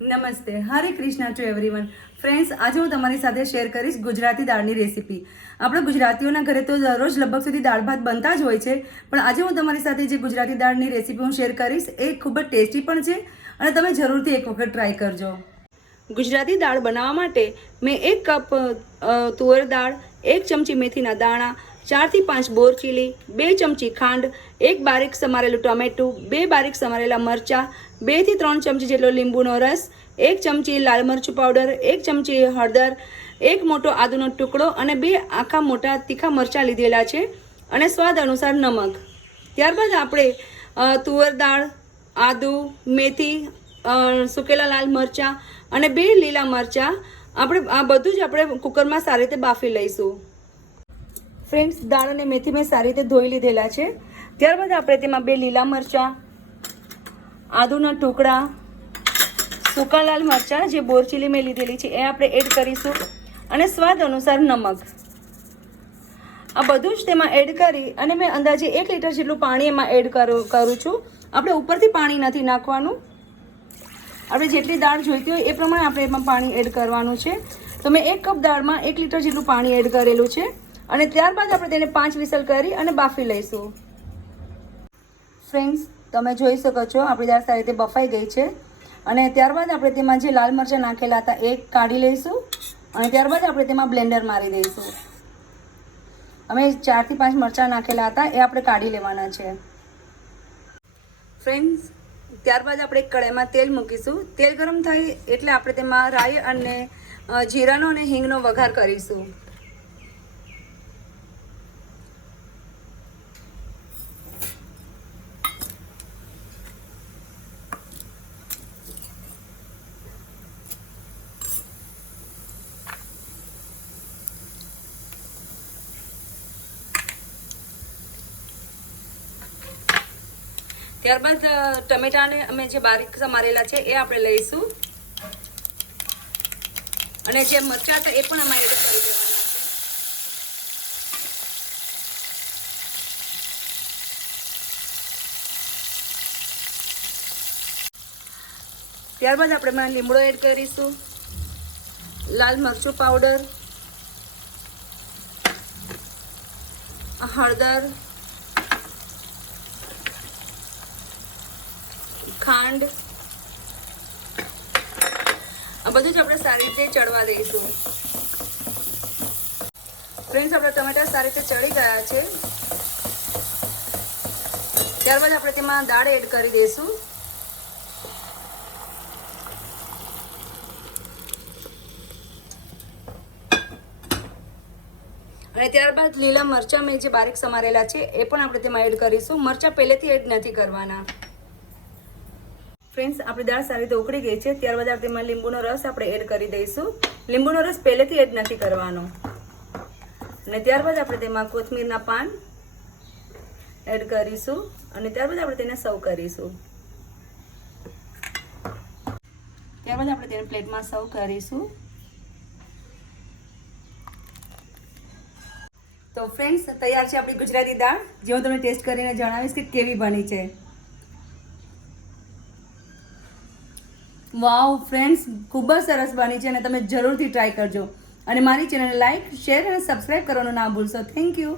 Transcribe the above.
નમસ્તે, હરે Krishna two everyone. Friends, આજે હું તમારી સાથે શેર કરીશ ગુજરાતી દાળની રેસીપી. આપણે ગુજરાતીઓના ઘરે તો દરરોજ લગભગ સુધી દાળ ભાત બનતા જ હોય છે, પણ આજે હું તમારી સાથે જે ગુજરાતી દાળની રેસીપી હું શેર કરીશ એ ખૂબ જ ટેસ્ટી પણ છે અને તમે જરૂરથી એક વખત ટ્રાય કરજો. ગુજરાતી દાળ બનાવવા માટે મેં 1 કપ તુવેર દાળ, 1 ચમચી મેથીના દાણા, 4 થી 5 બોર ચીલી, 2 ચમચી ખાંડ, 1 બારીક સમારેલું ટમેટું, 2 બારીક સમારેલા મરચાં, 2 થી 3 ચમચી જેટલો લીંબુનો રસ, 1 ચમચી લાલ મરચું પાવડર, 1 ચમચી હળદર, 1 મોટો આદુનો ટુકડો અને 2 આખા મોટા તીખા મરચાં લીધેલા છે અને સ્વાદ અનુસાર નમક. ત્યારબાદ આપણે તુવેર દાળ, આદુ, મેથી, સુકેલા લાલ મરચાં અને 2 લીલા મરચાં આપણે આ બધું જ આપણે કુકરમાં સારી રીતે બાફી લઈશું. ફ્રેન્ડ્સ, દાળ અને મેથી મેં સારી રીતે ધોઈ લીધેલા છે. ત્યારબાદ આપણે તેમાં 2 લીલા મરચાં, આદુના ટુકડા, સૂકા લાલ મરચાં જે બોર ચીલી મેં લીધેલી છે એ આપણે એડ કરીશું અને સ્વાદ અનુસાર નમક. આ બધું જ તેમાં એડ કરી અને મેં અંદાજે 1 લીટર જેટલું પાણી એમાં એડ કરું છું. આપણે ઉપરથી પાણી નથી નાખવાનું, આપણે જેટલી દાળ જોઈતી હોય એ પ્રમાણે આપણે એમાં પાણી એડ કરવાનું છે. તો મેં 1 કપ દાળમાં 1 લીટર જેટલું પાણી એડ કરેલું છે અને ત્યારબાદ આપણે તેને 5 વિસલ કરી અને બાફી લઈશું. ફ્રેન્ડ્સ, તમે જોઈ શકો છો આપણી દાળ સારી રીતે બફાઈ ગઈ છે અને ત્યારબાદ આપણે તેમાં જે લાલ મરચાં નાખેલા હતા એ કાઢી લઈશું અને ત્યારબાદ આપણે તેમાં બ્લેન્ડર મારી દઈશું. અમે 4 થી 5 મરચાં નાખેલા હતા એ આપણે કાઢી લેવાના છે. ફ્રેન્ડ્સ, ત્યારબાદ આપણે એક કઢાઈમાં તેલ મૂકીશું. તેલ ગરમ થાય એટલે આપણે તેમાં રાઈ અને જીરાનો અને હિંગનો વઘાર કરીશું. ત્યારબાદ ટમેટાને અમે જે બારીક સમારેલા છે એ આપણે લઈશું અને જે મરચાં હતા એ પણ અમે એડ કરી દેવાના છે. ત્યારબાદ આપણે એમાં લીમડો એડ કરીશું, લાલ મરચું પાવડર, હળદર, ખાંડ, આ બધું જ આપણે સારી રીતે ચડવા દઈશું. ફ્રેન્ડ્સ, આપણા ટમેટા સારી રીતે ચડી ગયા છે. ત્યારબાદ આપણે તેમાં દાળ એડ કરી દઈશું. અને ત્યારબાદ લીલા મરચાં મેં જે બારીક સમારેલા છે એ પણ આપણે તેમાં એડ કરીશું. મરચાં પહેલેથી એડ નથી કરવાના. ફ્રેન્ડ્સ, આપણી દાળ સારી રીતે ઉકળી ગઈ છે. ત્યારબાદ આપણે તેમાં લીંબુનો રસ આપણે એડ કરી દઈશું. લીંબુનો રસ પહેલેથી એડ નથી કરવાનો. અને ત્યારબાદ આપણે તેમાં કોથમીરના પાન એડ કરીશું અને ત્યારબાદ આપણે તેને સર્વ કરીશું. ત્યારબાદ આપણે તેને પ્લેટમાં સર્વ કરીશું. તો ફ્રેન્ડ્સ, તૈયાર છે આપણી ગુજરાતી દાળ, જે હું તમને ટેસ્ટ કરીને જણાવીશ કે કેવી બની છે. વાવ ફ્રેન્ડ્સ, ખૂબ જ સરસ બની છે અને તમે જરૂરથી ટ્રાય કરજો અને મારી ચેનલને લાઈક, શેર અને સબસ્ક્રાઈબ કરવાનું ના ભૂલશો. Thank you.